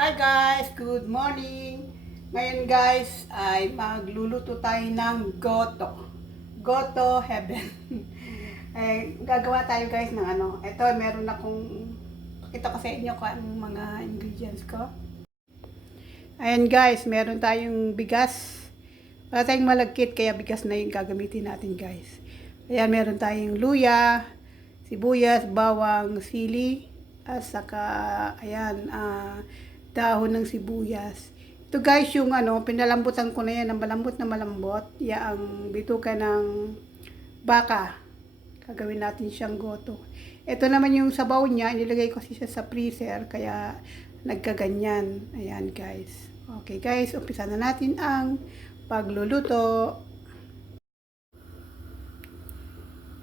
Hi guys! Good morning! Ngayon guys ay magluluto tayo ng goto. Goto heaven. eh, gagawa tayo guys ng ano. Ito meron akong ito ko sa inyo kung anong mga ingredients ko. Ayan guys, meron tayong bigas. Para tayong malagkit kaya bigas na yung gagamitin natin guys. Ayan, meron tayong luya, sibuyas, bawang, sili, at saka, ayan, ah, dahon ng sibuyas. Ito guys, yung ano, pinalambutan ko na yan, ng malambot na malambot. Ya ang bituka ng baka. Gagawin natin siyang goto. Ito naman yung sabaw niya, inilagay ko siya sa freezer, kaya nagkaganyan. Ayan guys. Okay guys, umpisa na natin ang pagluluto.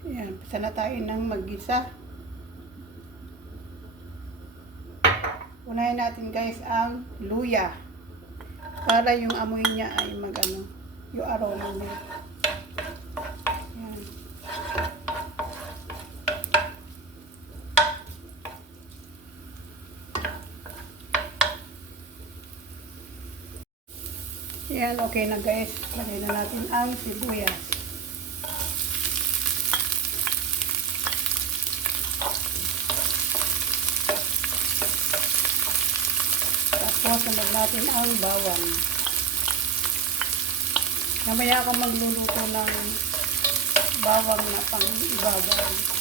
Ayan, umpisa na tayo ng mag-isa. Unahin natin guys ang luya. Para yung amoy niya ay magano, yung aroma niya. Ayan. Okay na guys. Lagay na natin ang sibuyas. Tapos, sunod natin ang bawang. Namaya ako magluluto ng bawang na pang ibabaw.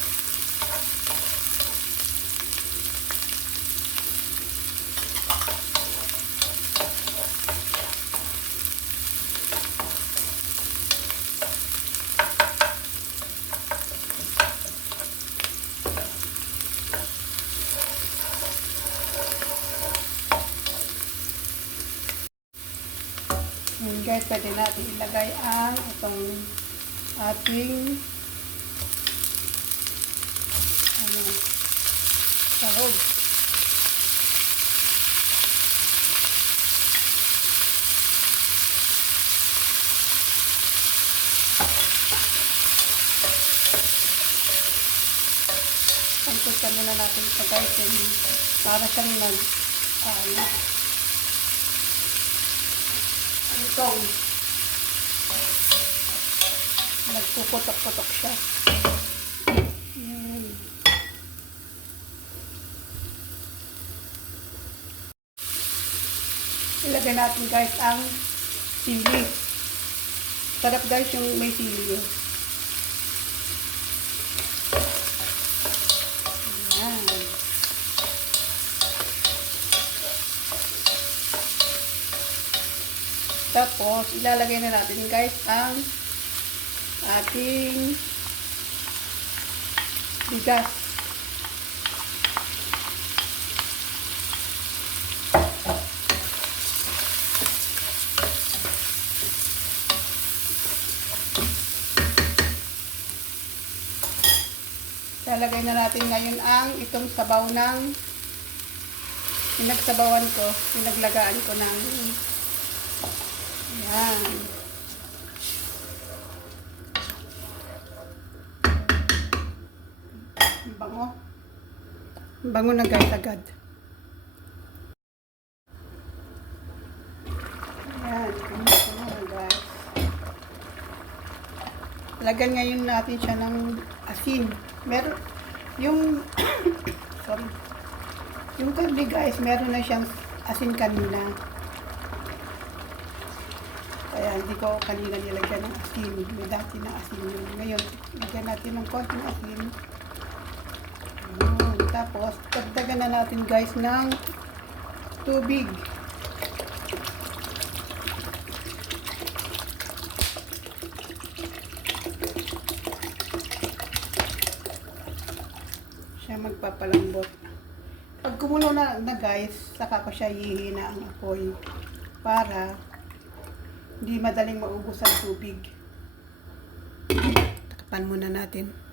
Yun guys, pwede natin ilagay ang itong ating ano, sahog. Pagkusta muna natin sa guys, para siyang nag, ano, itong nagpuputok-putok siya. Yan. Ilagay natin guys ang sili. Sarap guys yung may sili. Tapos, ilalagay na natin guys ang ating bigas. Ilalagay na natin ngayon ang itong sabaw ng pinagsabawan ko, pinaglagaan ko ng Ayan. Ang Bango. Ang Bango na guys agad. Ayan. Lagyan ngayon natin siya ng asin. Meron, yung, sorry. Yung karne guys, meron na siyang asin kanina. Kaya hindi ko kanina nilagyan ng asin. May dati na asin yun. Ngayon, lagyan natin ng konting asin. Tapos, dagdagan na natin guys ng tubig. Siya magpapalambot. Pag kumulo na, na guys, saka ko siya hihina ang apoy para hindi madaling maubos ang tubig. Takapan muna natin.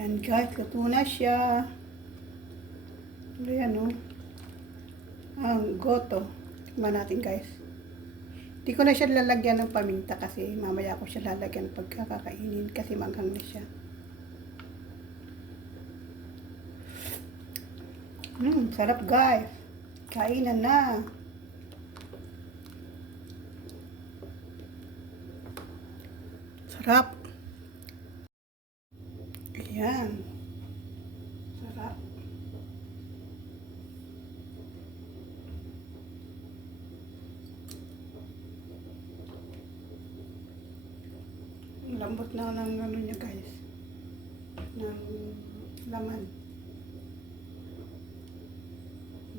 Ayan guys, luto na siya. Ayan o. Ang goto. Tikman natin guys. Hindi ko na siya lalagyan ng paminta kasi mamaya ko siya lalagyan pagkakakainin kasi manghang na siya. Hmm, sarap guys. Kainan na. Sarap. Ayan. Sarap. Lambot na ng ano niya guys. Ng laman.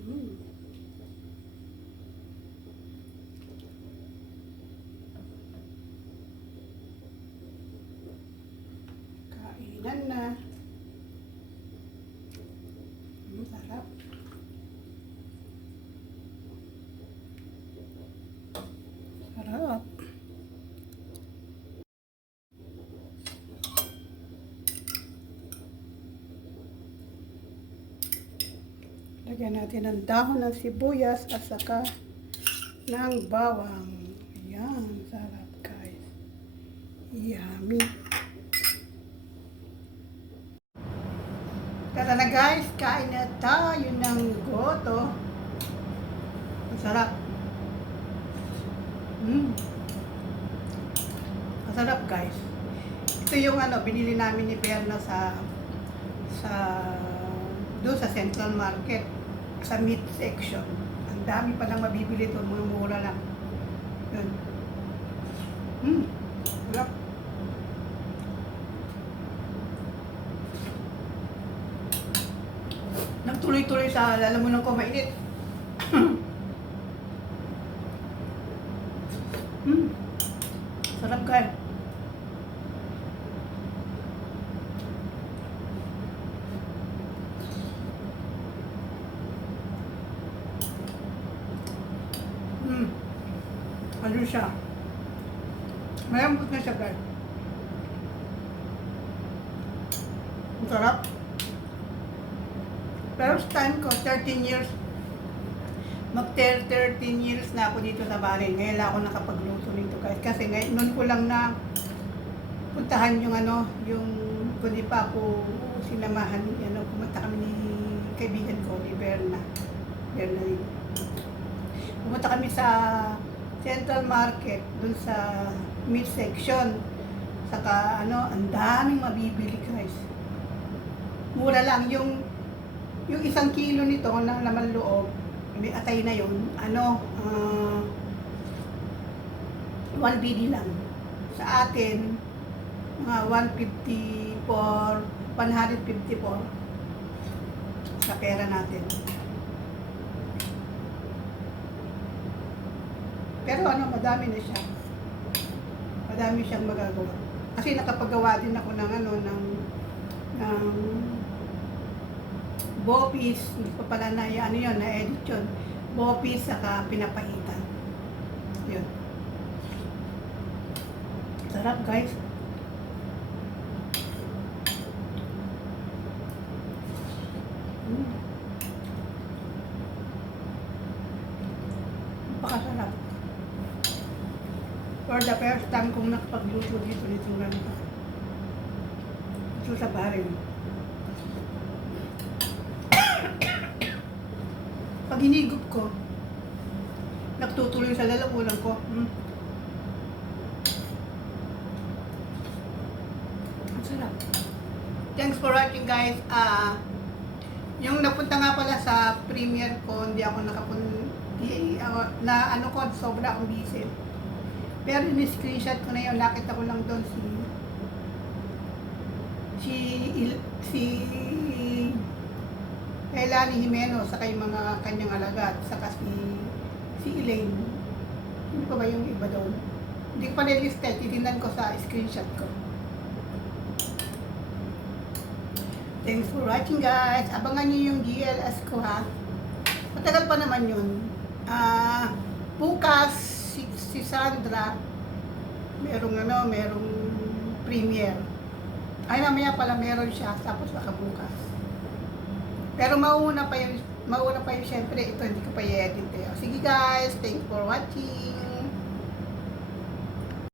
Mm. Kainan na. Mm, sarap. Sarap. Lagyan natin ng dahon ng sibuyas at saka ng bawang. Ayan, sarap guys. Yummy. Tara na guys, kain na tayo ng goto. Ang sarap. Mm. Ang sarap guys. Ito yung ano, binili namin ni Berna sa sa doon sa Central Market sa meat section. Ang dami pa lang mabibili doon, mga mura lang. Yun. Mm. Sarap. Nagtuloy-tuloy sa lalamunan ko mainit. mm. Sarap guys. Mm. Ano siya? Malambot na siya guys. Ang sarap. First time ko, 13 years. Mag 13 years na ako dito sa Bali. Ngayon lang ako nakapagluto nito guys. Kasi ngayon, noon ko lang na puntahan yung ano, yung kundi pa ako sinamahan, ano, pumunta kami ni kaibigan ko, ni Berna. Berna rin. Pumunta kami sa Central Market, dun sa meat section. Saka ano, ang daming mabibili guys. Mura lang yung yung isang kilo nito na laman loob, may atay na yun, ano, ah, 1 BD lang. Sa atin, mga 154, 154 sa pera natin. Pero ano, madami na siya. Madami siyang magagawa. Kasi nakapagawa din ako ng ano, ng, ng bopis, hindi pa pala na, ano yun, na-edit yun. Bopis, saka pinapahitan. Yun. Sarap guys. Mm. Napakasarap. For the first time kong dito nitong ganito. Ito sa barin. Pag hinigop ko, nagtutuloy sa lalamunan ko. Mm. Ang sarap. Thanks for watching guys. Ah, yung napunta nga pala sa premiere ko, hindi ako nakapun di, ako- na ano ko, sobra akong busy. Pero ni-screenshot ko na yun, nakita ko lang doon si si si Elani Jimeno sa kay mga kanyang alagad saka si si Elaine. Hindi pa ba yung iba doon? Hindi ko pa nilista titingnan ko sa screenshot ko. Thanks for watching guys. Abangan nyo yung GLS ko ha? Matagal pa naman yun. Ah bukas Sandra merong ano merong premiere ay mamaya pala meron siya tapos nakabukas pero mauna pa yun, mauna pa yun syempre, ito hindi ko pa i-edit eh. Sige guys, thanks for watching.